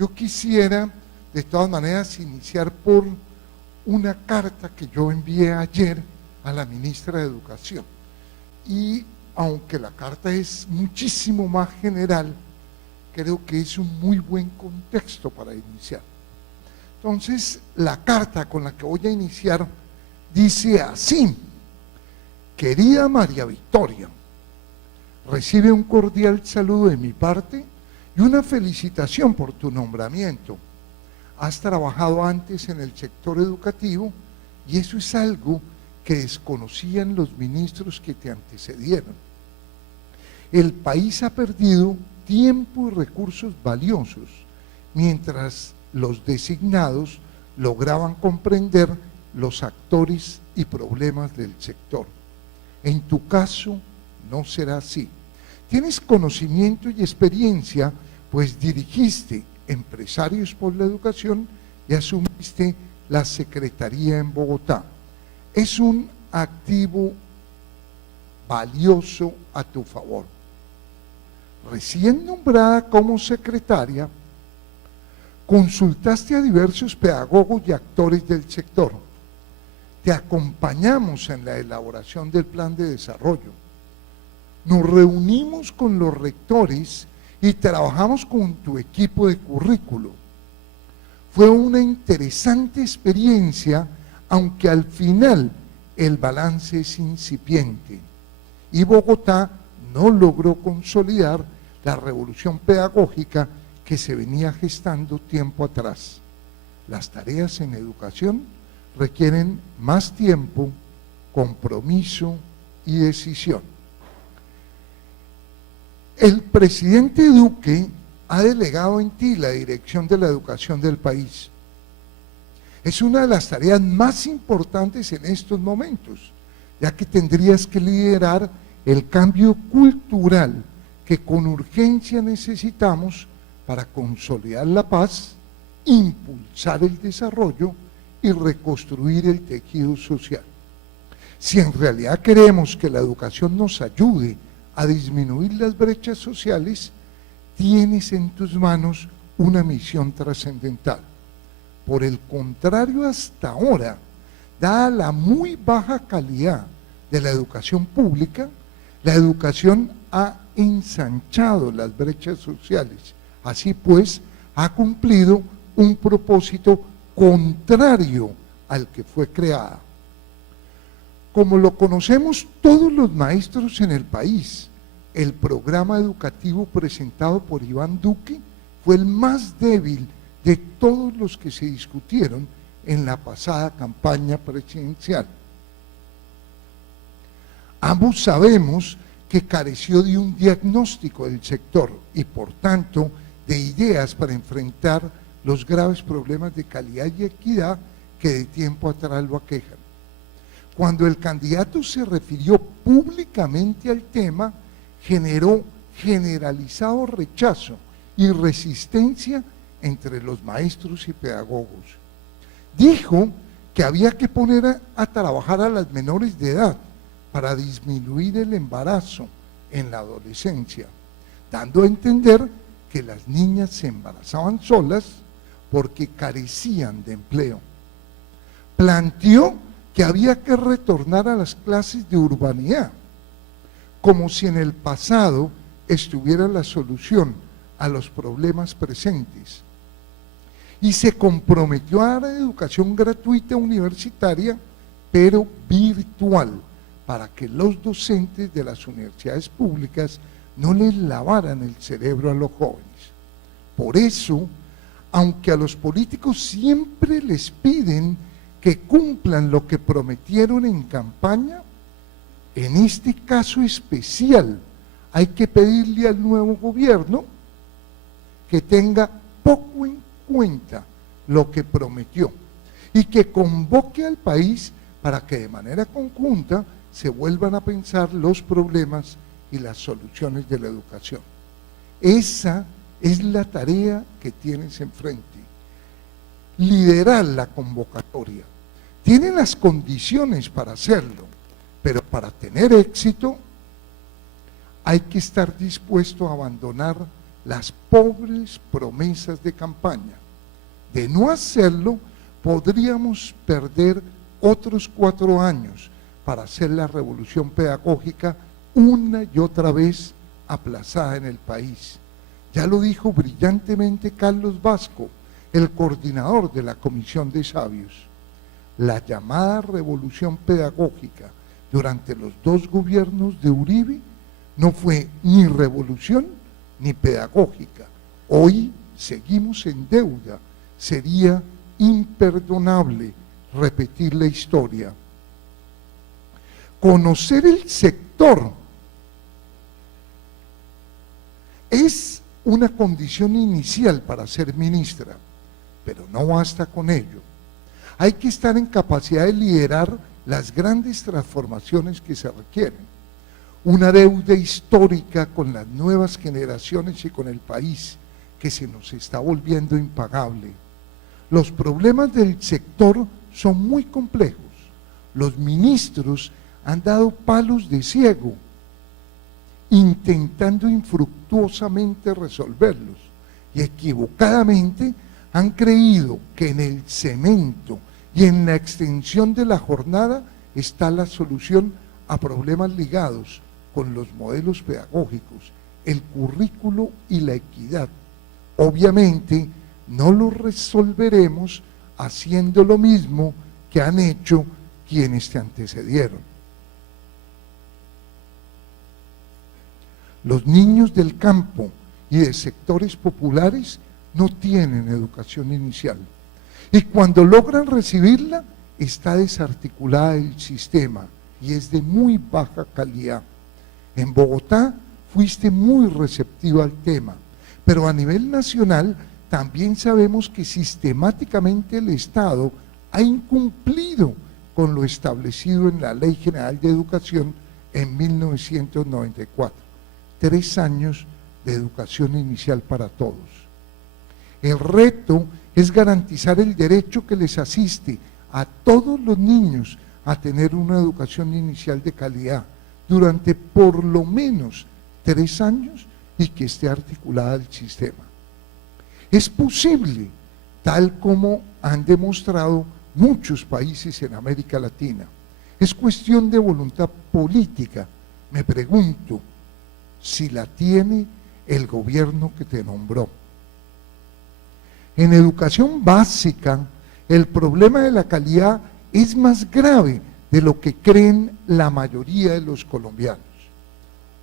Yo quisiera, de todas maneras, iniciar por una carta que yo envié ayer a la ministra de Educación. Y aunque la carta es muchísimo más general, creo que es un muy buen contexto para iniciar. Entonces, la carta con la que voy a iniciar dice así: querida María Victoria, recibe un cordial saludo de mi parte y una felicitación por tu nombramiento. Has trabajado antes en el sector educativo y eso es algo que desconocían los ministros que te antecedieron. El país ha perdido tiempo y recursos valiosos, mientras los designados lograban comprender los actores y problemas del sector. En tu caso, no será así. Tienes conocimiento y experiencia, pues dirigiste Empresarios por la Educación y asumiste la secretaría en Bogotá. Es un activo valioso a tu favor. Recién nombrada como secretaria, consultaste a diversos pedagogos y actores del sector. Te acompañamos en la elaboración del plan de desarrollo. Nos reunimos con los rectores y trabajamos con tu equipo de currículo. Fue una interesante experiencia, aunque al final el balance es incipiente y Bogotá no logró consolidar la revolución pedagógica que se venía gestando tiempo atrás. Las tareas en educación requieren más tiempo, compromiso y decisión. El presidente Duque ha delegado en ti la dirección de la educación del país. Es una de las tareas más importantes en estos momentos, ya que tendrías que liderar el cambio cultural que con urgencia necesitamos para consolidar la paz, impulsar el desarrollo y reconstruir el tejido social. Si en realidad queremos que la educación nos ayude a disminuir las brechas sociales, tienes en tus manos una misión trascendental. Por el contrario, hasta ahora, dada la muy baja calidad de la educación pública, la educación ha ensanchado las brechas sociales. Así pues, ha cumplido un propósito contrario al que fue creada. Como lo conocemos todos los maestros en el país, el programa educativo presentado por Iván Duque fue el más débil de todos los que se discutieron en la pasada campaña presidencial. Ambos sabemos que careció de un diagnóstico del sector y, por tanto, de ideas para enfrentar los graves problemas de calidad y equidad que de tiempo atrás lo aquejan. Cuando el candidato se refirió públicamente al tema, generó generalizado rechazo y resistencia entre los maestros y pedagogos. Dijo que había que poner a trabajar a las menores de edad para disminuir el embarazo en la adolescencia, dando a entender que las niñas se embarazaban solas porque carecían de empleo. Planteó que había que retornar a las clases de urbanidad, como si en el pasado estuviera la solución a los problemas presentes. Y se comprometió a dar educación gratuita universitaria, pero virtual, para que los docentes de las universidades públicas no les lavaran el cerebro a los jóvenes. Por eso, aunque a los políticos siempre les piden que cumplan lo que prometieron en campaña, en este caso especial hay que pedirle al nuevo gobierno que tenga poco en cuenta lo que prometió y que convoque al país para que de manera conjunta se vuelvan a pensar los problemas y las soluciones de la educación. Esa es la tarea que tienes enfrente. Liderar la convocatoria. Tiene las condiciones para hacerlo, pero para tener éxito hay que estar dispuesto a abandonar las pobres promesas de campaña. De no hacerlo, podríamos perder otros 4 años para hacer la revolución pedagógica una y otra vez aplazada en el país. Ya lo dijo brillantemente Carlos Vasco, el coordinador de la Comisión de Sabios. La llamada revolución pedagógica durante los 2 gobiernos de Uribe no fue ni revolución ni pedagógica. Hoy seguimos en deuda. Sería imperdonable repetir la historia. Conocer el sector es una condición inicial para ser ministra, pero no basta con ello. Hay que estar en capacidad de liderar las grandes transformaciones que se requieren. Una deuda histórica con las nuevas generaciones y con el país que se nos está volviendo impagable. Los problemas del sector son muy complejos. Los ministros han dado palos de ciego, intentando infructuosamente resolverlos, y equivocadamente han creído que en el cemento y en la extensión de la jornada está la solución a problemas ligados con los modelos pedagógicos, el currículo y la equidad. Obviamente, no lo resolveremos haciendo lo mismo que han hecho quienes te antecedieron. Los niños del campo y de sectores populares no tienen educación inicial, y cuando logran recibirla, está desarticulada el sistema y es de muy baja calidad. En Bogotá fuiste muy receptivo al tema, pero a nivel nacional también sabemos que sistemáticamente el Estado ha incumplido con lo establecido en la Ley General de Educación en 1994. 3 años de educación inicial para todos. El reto es garantizar el derecho que les asiste a todos los niños a tener una educación inicial de calidad durante por lo menos 3 años y que esté articulada al sistema. Es posible, tal como han demostrado muchos países en América Latina. Es cuestión de voluntad política. Me pregunto si la tiene el gobierno que te nombró. En educación básica, el problema de la calidad es más grave de lo que creen la mayoría de los colombianos.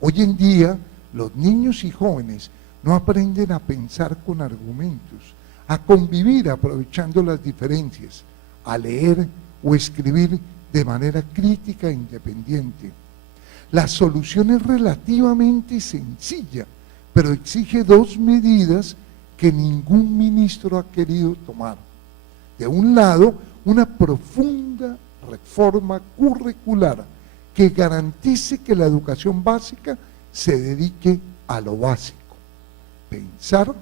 Hoy en día, los niños y jóvenes no aprenden a pensar con argumentos, a convivir aprovechando las diferencias, a leer o escribir de manera crítica e independiente. La solución es relativamente sencilla, pero exige 2 medidas que ningún ministro ha querido tomar. De un lado, una profunda reforma curricular que garantice que la educación básica se dedique a lo básico: pensar,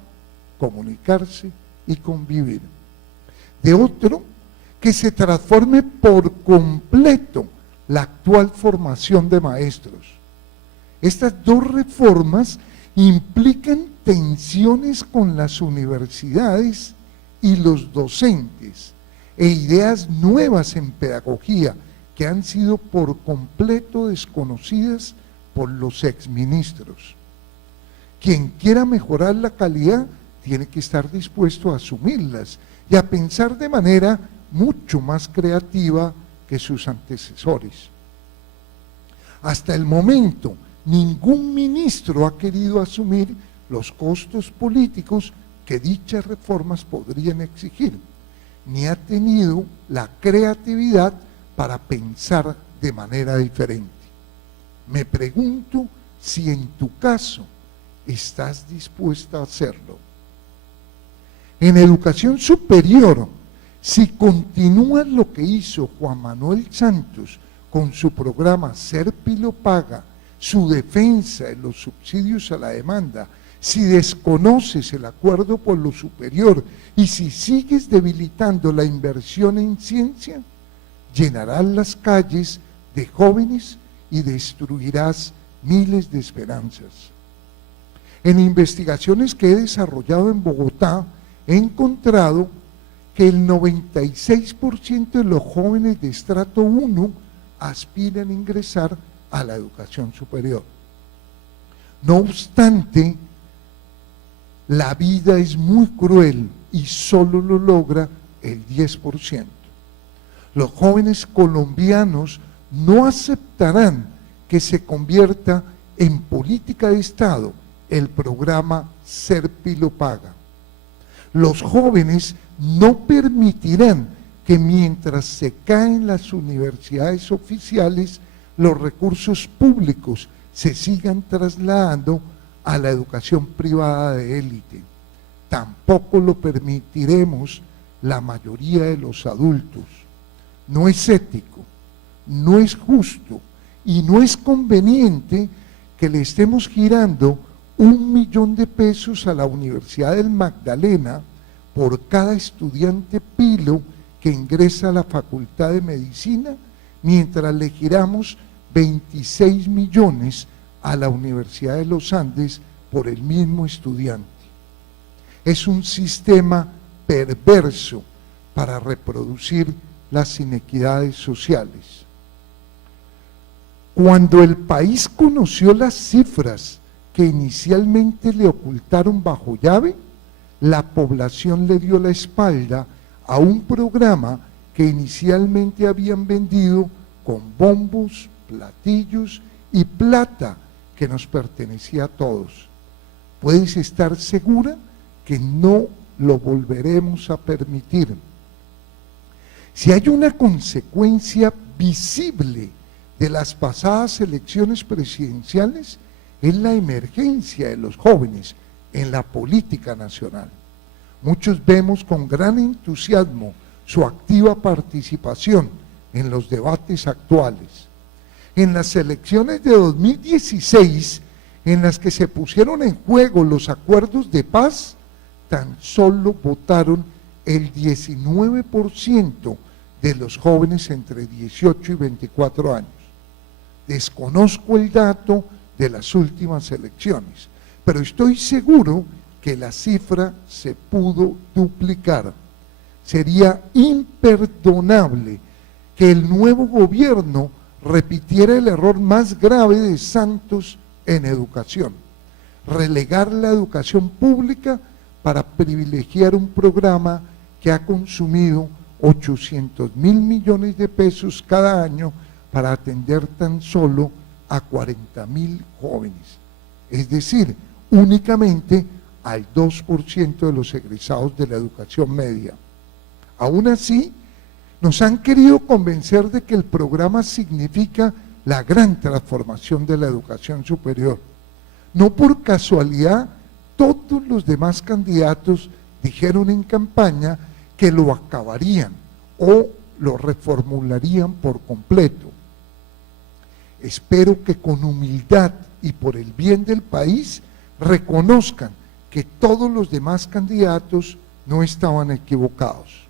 comunicarse y convivir. De otro, que se transforme por completo la actual formación de maestros. Estas 2 reformas implican tensiones con las universidades y los docentes e ideas nuevas en pedagogía que han sido por completo desconocidas por los exministros. Quien quiera mejorar la calidad tiene que estar dispuesto a asumirlas y a pensar de manera mucho más creativa que sus antecesores. Hasta el momento, ningún ministro ha querido asumir los costos políticos que dichas reformas podrían exigir, ni ha tenido la creatividad para pensar de manera diferente. Me pregunto si en tu caso estás dispuesta a hacerlo. En educación superior, si continúa lo que hizo Juan Manuel Santos con su programa Serpi lo paga, su defensa de los subsidios a la demanda, si desconoces el acuerdo por lo superior y si sigues debilitando la inversión en ciencia, llenarás las calles de jóvenes y destruirás miles de esperanzas. En investigaciones que he desarrollado en Bogotá, he encontrado que el 96% de los jóvenes de estrato 1 aspiran a ingresar a la educación superior. No obstante, la vida es muy cruel y solo lo logra el 10%. Los jóvenes colombianos no aceptarán que se convierta en política de Estado el programa Serpi lo paga. Los jóvenes no permitirán que mientras se caen las universidades oficiales, los recursos públicos se sigan trasladando a la educación privada de élite. Tampoco lo permitiremos la mayoría de los adultos. No es ético, no es justo y no es conveniente que le estemos girando 1 millón de pesos a la Universidad del Magdalena por cada estudiante pilo que ingresa a la Facultad de Medicina, mientras le giramos 26 millones a la Universidad de los Andes por el mismo estudiante. Es un sistema perverso para reproducir las inequidades sociales. Cuando el país conoció las cifras que inicialmente le ocultaron bajo llave, la población le dio la espalda a un programa que inicialmente habían vendido con bombos, platillos y plata que nos pertenecía a todos. Puedes estar segura que no lo volveremos a permitir. Si hay una consecuencia visible de las pasadas elecciones presidenciales, es la emergencia de los jóvenes en la política nacional. Muchos vemos con gran entusiasmo su activa participación en los debates actuales. En las elecciones de 2016, en las que se pusieron en juego los acuerdos de paz, tan solo votaron el 19% de los jóvenes entre 18 y 24 años. Desconozco el dato de las últimas elecciones, pero estoy seguro que la cifra se pudo duplicar. Sería imperdonable que el nuevo gobierno repitiera el error más grave de Santos en educación: relegar la educación pública para privilegiar un programa que ha consumido 800.000 millones de pesos cada año para atender tan solo a 40.000 jóvenes, es decir, únicamente al 2% de los egresados de la educación media. Aún así, nos han querido convencer de que el programa significa la gran transformación de la educación superior. No por casualidad, todos los demás candidatos dijeron en campaña que lo acabarían o lo reformularían por completo. Espero que con humildad y por el bien del país reconozcan que todos los demás candidatos no estaban equivocados.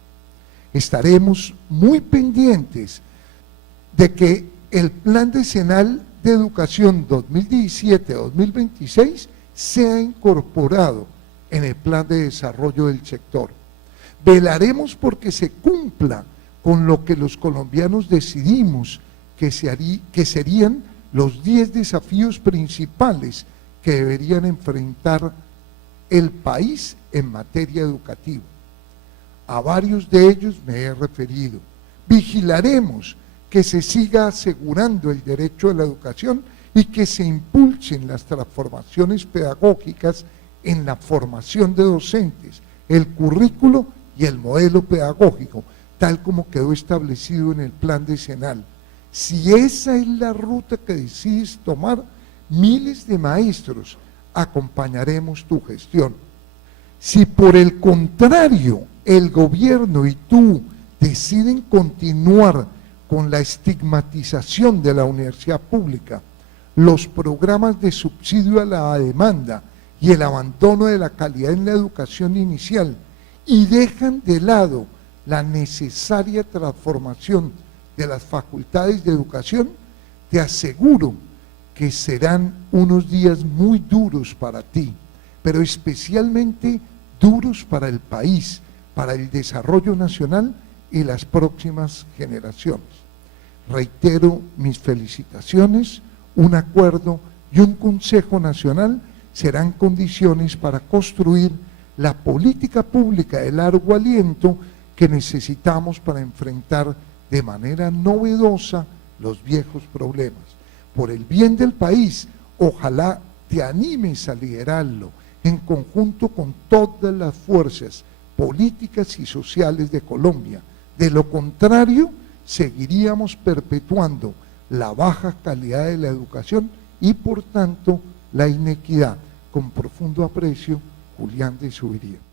Estaremos muy pendientes de que el Plan Decenal de Educación 2017-2026 sea incorporado en el Plan de Desarrollo del sector. Velaremos porque se cumpla con lo que los colombianos decidimos que serían los 10 desafíos principales que deberían enfrentar el país en materia educativa. A varios de ellos me he referido. Vigilaremos que se siga asegurando el derecho a la educación y que se impulsen las transformaciones pedagógicas en la formación de docentes, el currículo y el modelo pedagógico, tal como quedó establecido en el Plan Decenal. Si esa es la ruta que decides tomar, miles de maestros acompañaremos tu gestión. Si por el contrario el gobierno y tú deciden continuar con la estigmatización de la universidad pública, los programas de subsidio a la demanda y el abandono de la calidad en la educación inicial, y dejan de lado la necesaria transformación de las facultades de educación, te aseguro que serán unos días muy duros para ti. pero especialmente duros para el país, para el desarrollo nacional y las próximas generaciones. Reitero mis felicitaciones, un acuerdo y un Consejo Nacional serán condiciones para construir la política pública de largo aliento que necesitamos para enfrentar de manera novedosa los viejos problemas. Por el bien del país, ojalá te animes a liderarlo en conjunto con todas las fuerzas políticas y sociales de Colombia. De lo contrario, seguiríamos perpetuando la baja calidad de la educación y, por tanto, la inequidad. Con profundo aprecio, Julián de Zuviría.